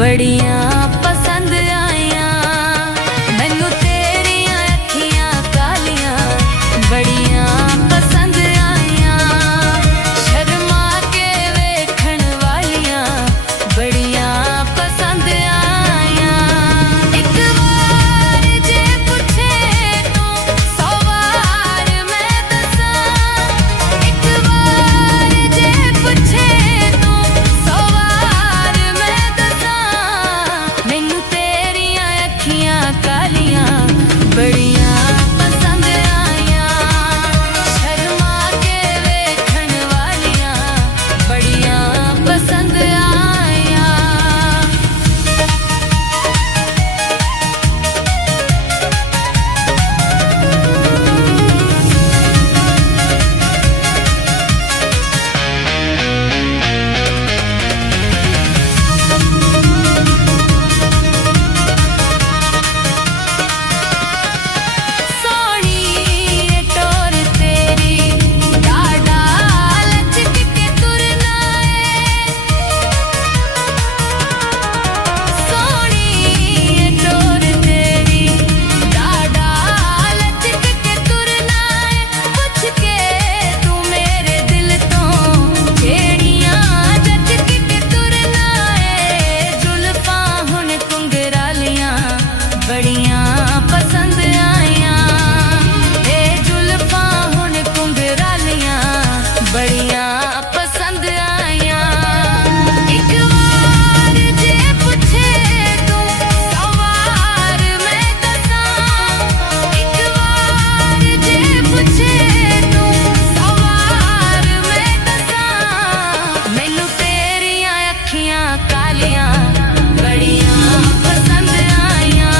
बड़िया पसंद आया मैनू तेरिया अखियां कालियां बड़िया पसंद आया शर्मा के वेखण वालियां बड़िया पसंद आया एक बार जे पुछे तू 100 वार मैं दसां एक बार जे पुछे तू 100 वार मैं दसां मैनू तेरिया अखियां कालियां बड़िया पसंद आया शर्मा के वेखण वालियां बड़िया पसंद आया सोनी टोर तेरी डाडा लचक के तुरना है सोनी टोर तेरी डाडा लचक के तुरना है पुछ के तू मेरे दिल तो छेड़ियां जचक के तुरना है जुल्फां हुन कुंगरालियां बड़िया पसंद आया ए जुल्फां हुन कुंगरालियां बड़िया पसंद आया एक बार जे पुछे तू 100 वार मैं दसां एक बार जे पुछे तू 100 वार मैं दसां मैनू तेरिया अखियां कालियां बड़िया पसंद आया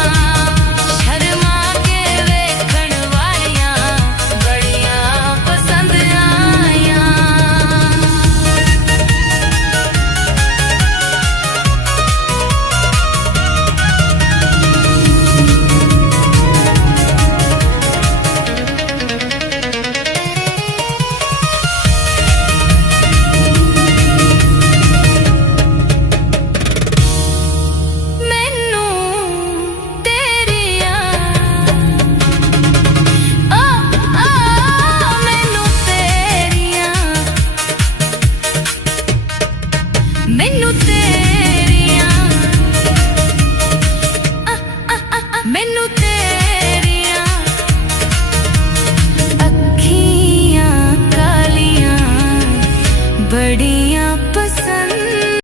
शर्मा के वेखण वालियां बड़िया पसंद आया मैनू तेरिया मैनू तेरिया मैनू तेरिया